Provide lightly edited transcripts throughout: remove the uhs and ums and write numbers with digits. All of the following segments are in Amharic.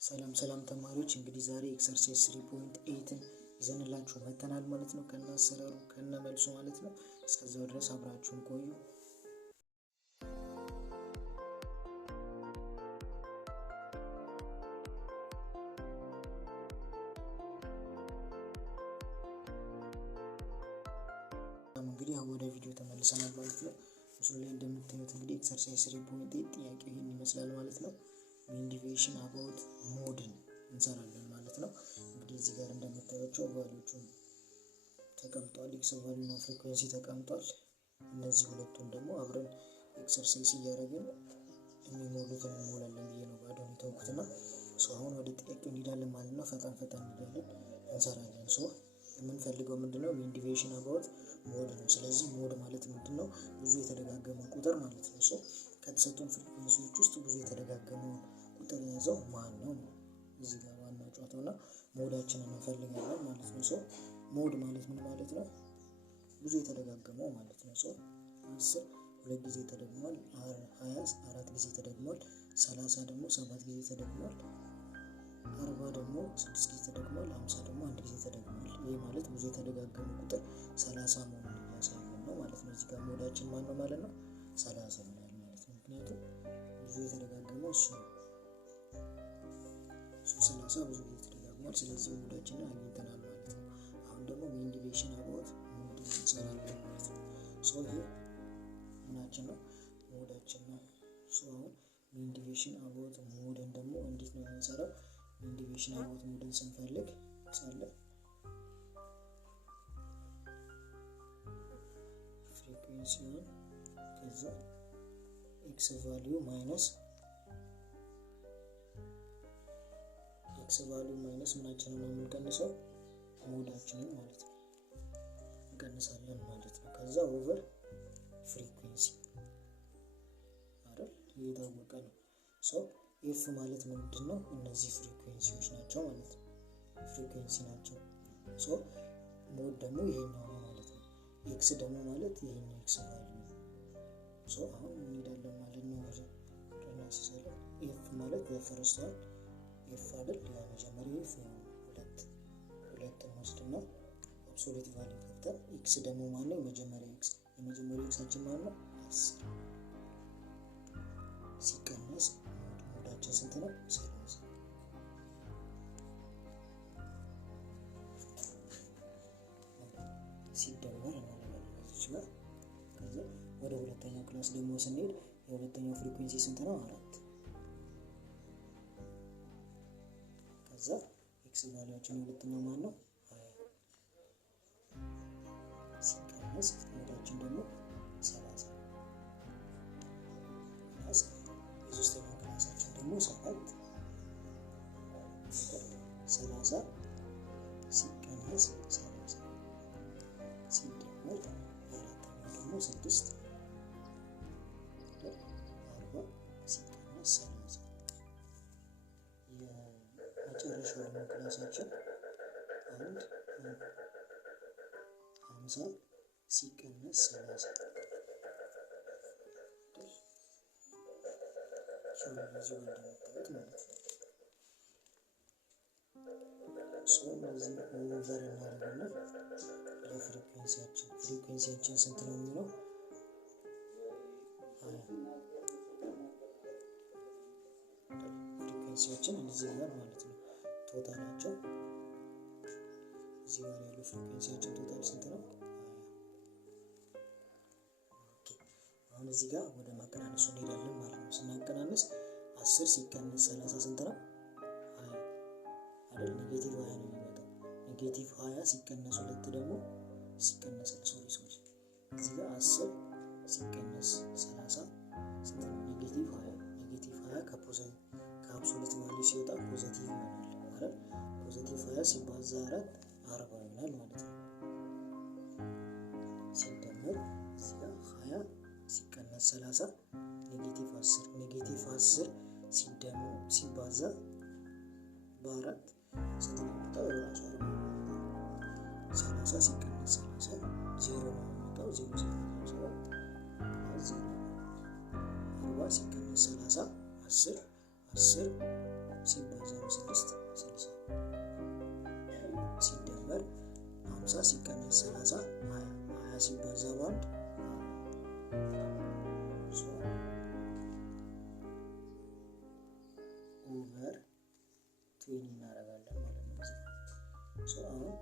ሰላም ተማሪዎች እንግዲህ ዛሬ ኤክሰርሳይዝ 3.8ን ይዘንላችሁ መጥተናል ማለት ነው። ከነ አሰራሩ ከነ መልሱ ማለት ነው። እስከዛው ድረስ አብራችሁን ቆዩ። እንግዲህ ወደ ቪዲዮ ተመልሰናል ማለት ነው። ምስሉ ላይ እንደምታዩት እንግዲህ ኤክሰርሳይዝ 3.8 ጥያቄው ይሄን ይመስላል ማለት ነው። ሚን ዲቪዬሽን አባውት ሞድን እንሰራለን ማለት ነው። እንግዲህ እዚህ ጋር እንደምታዩቸው ቫልዩዎቹ ተቀምጧል። ኤክስ ቫልዩ እና ፍሪኩዌንሲ ተቀምጧል። እነዚህ ሁለቱን ደግሞ አብረን ኤክሰርሳይዝ እያደረግን የሚሞሉትን እንሞላለን ብዬ ነው ባዶ የተውኩትና አሁን ወደ ጥያቄው እንሄዳለን ማለት ነው። ፈጣን እንሄዳለን እንሰራለን። የምንፈልገው ምንድነው? ሚን ዲቪዬሽን አባውት ሞድ ነው። ስለዚህ ሞድ ማለት ምንድነው? ብዙ የተደጋገመ ቁጥር ማለት ነው። ከተሰጡን ፍሪኩዌንሲዎች ውስጥ ብዙ የተደጋገመውን ቁጥር የያዘው ማን ነው? እዚህ ጋር ዋና ጨዋታውና ሞዳችንን እንፈልጋለን ማለት ነው። ሞድ ማለት ምን ማለት ነው? ብዙ የተደጋገመው ማለት ነው። 10 2 ጊዜ ተደግሟል፣ 20 4 ጊዜ ተደግሟል፣ 30 ደግሞ 7 ጊዜ ተደግሟል፣ 40 ደግሞ 6 ጊዜ ተደግሟል፣ 50 ደግሞ 1 ጊዜ ተደግሟል። ይሄ ማለት ብዙ የተደጋገመ ቁጥር 30 መሆኑን የሚያሳየን ነው ማለት ነው። እዚህ ጋር ሞዳችን ማን ነው ማለት ነው? 30 ነው ማለት ነው። ምክንያቱም ብዙ የተደጋገመው እሱ ነው። 30 ብዙ ጊዜ ተደጋግሟል። ስለዚህ ሞዳችንን አግኝተናል ማለት ነው። አሁን ደግሞ ሚን ዲቪዬሽን አባውት ሞድ እንሰራለን ማለት ነው። ይሄ ምናችን ነው? ሞዳችን ነው። አሁን ሚን ዲቪዬሽን አባውት ሞድን ደግሞ እንዴት ነው የምንሰራው? ሚን ዲቪዬሽን አባውት ሞድን ስንፈልግ ሳለ ፍሪኩዌንሲውን ከዛ ኤክስ ቫልዩ ማይነስ ምናችንን ነው የምንቀንሰው? ሞዳችንን ማለት ነው እንቀንሳለን ማለት ነው። ከዛ ኦቨር ፍሪኩዌንሲ አይደል? የታወቀ ነው። ኤፍ ማለት ምንድነው? እነዚህ ፍሪኩዌንሲዎች ናቸው ማለት ነው። ፍሪኩዌንሲ ናቸው። ሞድ ደግሞ ይሄኛው ነው ማለት ነው። ኤክስ ደግሞ ማለት ይሄኛው ኤክስ ቫልዩ ነው። አሁን እንሄዳለን ማለት ነው ወደ እናስይዛለን። ኤፍ ማለት በፈርስት ዋን ኤፍ አይደል? የመጀመሪያው ኤፍ ሁለት እንወስድና አብሶሉት ቫልዩ ከተን ኤክስ ደግሞ ማለት ነው የመጀመሪያው ኤክሳችን ማለት ነው 10 ሲቀነስ ሞዳችን ስንት ነው? 30 ሲደመር እናደርጋለን። ከዛ ወደ ሁለተኛው ክላስ ደግሞ ስንሄድ የሁለተኛው ፍሪኩዌንሲ ስንት ነው? 4 ከዛ ኤክስ ቫልዩአችን የሁለተኛው ማን ነው? 20 ሲቀነስ ሞዳችን ደግሞ 30 ፕላስ የሶስተኛው ክላሳችን ደግሞ 7 30 ሲቀነስ 30 ሲደመር የአራተኛው ደግሞ 6 40 ሲቀነስ 30 የመጨረሻው ደግሞ ክላሳችን 50 ሲቀነስ 30 እዚህ እንደምታዩት ማለት ነው። እነዚህ ኦቨር እናደርግና ፍሪኩዌንሲያችን ስንት ነው የሚለው? ፍሪኩዌንሲያችን እዚህ ጋር ማለት ነው ቶታላቸው እዚህ ጋር ያለው ፍሪኩዌንሲያችን ቶታል ስንት ነው? አሁን እዚህ ጋር ወደ ማቀናነሱ እንሄዳለን ማለት ነው። ስናቀናንስ 10 ሲቀነስ 30 ስንት ነው? 20 አይደል? ኔጌቲቭ 20 ነው የሚመጣው። ኔጌቲቭ 20 ሲቀነስ 2 ደግሞ ሲቀነስ እዚህ ጋር 10 ሲቀነስ 30 ስንት ነው? ኔጌቲቭ 20 ከአብሶሉት ቫልዩ ሲወጣ ፖዚቲቭ ይሆናል አይደል? ፖዚቲቭ 20 ሲባዛ 40 ይሆናል ማለት ነው። ሲደመር እዚህ ጋር 20 ሲቀነስ 30 ኔጌቲቭ 10 ሲባዛ በ4 ስንት ነው የሚመጣው? የራሱ 30 ሲቀነስ 30 0 ነው የሚመጣው። 0 ሲቀነስ 40 ሲቀነስ 30 10 ሲባዛ በ6 60 ሲደመር 50 ሲቀነስ 30 20 ሲባዛ በ1 ኦቨር 20 እናደርጋለን ማለት ነው። አሁን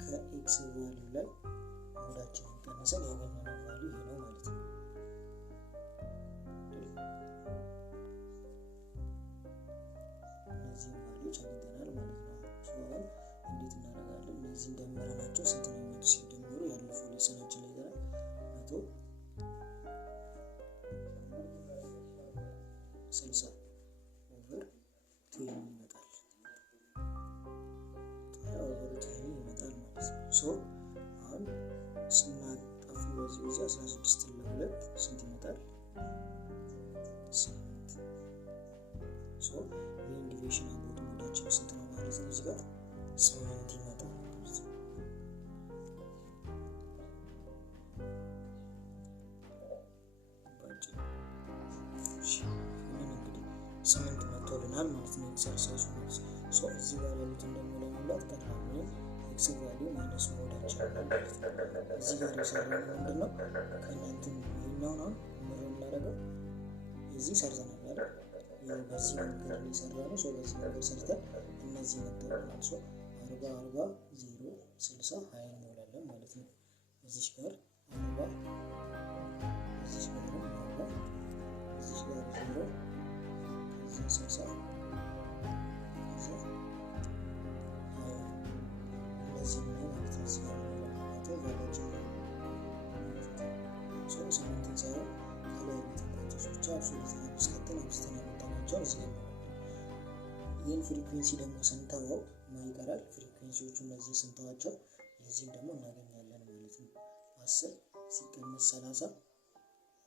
ከኤክስ ቫልዩ ላይ ሞዳችንን ቀንሰን ያገኘነው ቫልዩ ይሄ ነው ማለት ነው። እነዚህን ቫልዩዎች አግኝተናል ማለት ነው። አሁን እንዴት እናደርጋለን? እነዚህን ደምረናቸው ስንት ነው የሚመጡ ሲደመሩ ያለፈው ሌሰናችን ላይ ገና 160 ኦቨር 20 ይመጣል። ኦቨር 20 ይመጣል ማለት ነው። አሁን ስናጠፉ በዚህ 16 ለ2 ስንት ይመጣል? 8 ይህን ዲቪዥን አባውት ሞዳችን ስንት ነው ማለት ነው? እዚህ ጋር 8 ይመጣል። ስምንት መጥቶልናል ማለት ነው። ኤክሰርሳይዙ ማለት ነው። እዚህ ጋር ያሉትን ደግሞ ለመሙላት ቀላል ነው። ኤክስ ቫልዩ ማይነስ ሞዳችን ነው ማለት ነው። እዚህ ጋር የሰራነው ምንድነው? ከእናንተ ይሄኛውን አሁን ምሮ እናደርገው እዚህ ሰርተናል አይደል? በዚህ መንገድ ነው የሰራነው። በዚህ መንገድ ሰርተን እነዚህ መጥተውልናል። 40 40 0 60 20 እንሞላለን ማለት ነው። እዚህ ጋር 40 እዚህ ጋር 40 እዚህ ጋር 0 60 እነዚህ ነው ማለት ነው። እዚህ ጋር ቫልዩዎችን ስምንትን ሳይሆን ከላይ የሚጠቃቸው ብቻ አብሶሉት ቫልዩ እስከተን አብስተን ያመጣናቸው እዚህ ጋር ነው። ይህን ፍሪኩዌንሲ ደግሞ ስንተወው ምን ይቀራል? ፍሪኩዌንሲዎቹ እነዚህ ስንተዋቸው የዚህን ደግሞ እናገኛለን ማለት ነው። 10 ሲቀነስ 30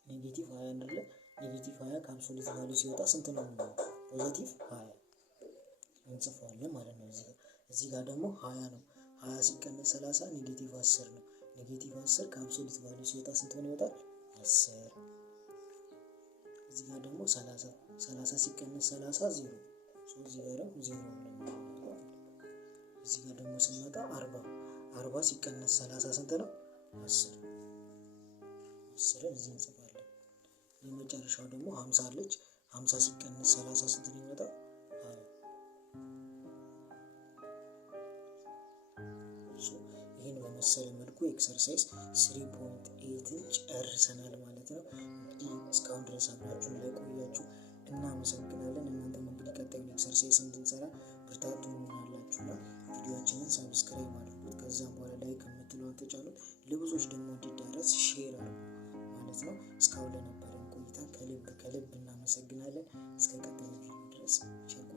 ኔጌቲቭ 20 አይደለ? ኔጌቲቭ 20 ከአብሶሉት ቫልዩ ሲወጣ ስንት ነው የሚሆነው? ፖዚቲቭ 20 እንጽፈዋለን ማለት ነው። እዚህ ጋር ደግሞ 20 ነው። 20 ሲቀነስ 30 ኔጌቲቭ 10 ነው። ኔጌቲቭ 10 ከአብሶሉት ቫልዩ ሲወጣ ስንት ሆኖ ይወጣል? 10። እዚህ ጋር ደግሞ 30 ሲቀነስ 30 0። እዚህ ጋር ደግሞ 0 ነው። እዚህ ጋር ደግሞ ስንመጣ 40 ሲቀነስ 30 ስንት ነው? 10 እዚህ እንጽፋለን። የመጨረሻው ደግሞ 50 አለች። 50 ሲቀነስ 30 ስንት ነው የሚመጣው? 20። ይህን በመሰለ መልኩ ኤክሰርሳይዝ 3.8ን ጨርሰናል ማለት ነው። እንግዲህ እስካሁን ድረስ አብራችሁን ላይ ቆያችሁ እናመሰግናለን። እናንተም እንግዲህ ቀጣዩን ኤክሰርሳይዝ እንድንሰራ ብርታት ትሆኑናላችሁና ቪዲዮአችንን ሰብስክራይብ አድርጉት። ከዛም በኋላ ላይክ የምትለውን ተጫኑት። ለብዙዎች ደግሞ እንዲዳረስ ሼር አድርጉ ማለት ነው። እስካሁን ለነበረን ቆይታ ከልብ እናመሰግናለን። እስከ ቀጣዩ ቪዲዮ ድረስ ቸር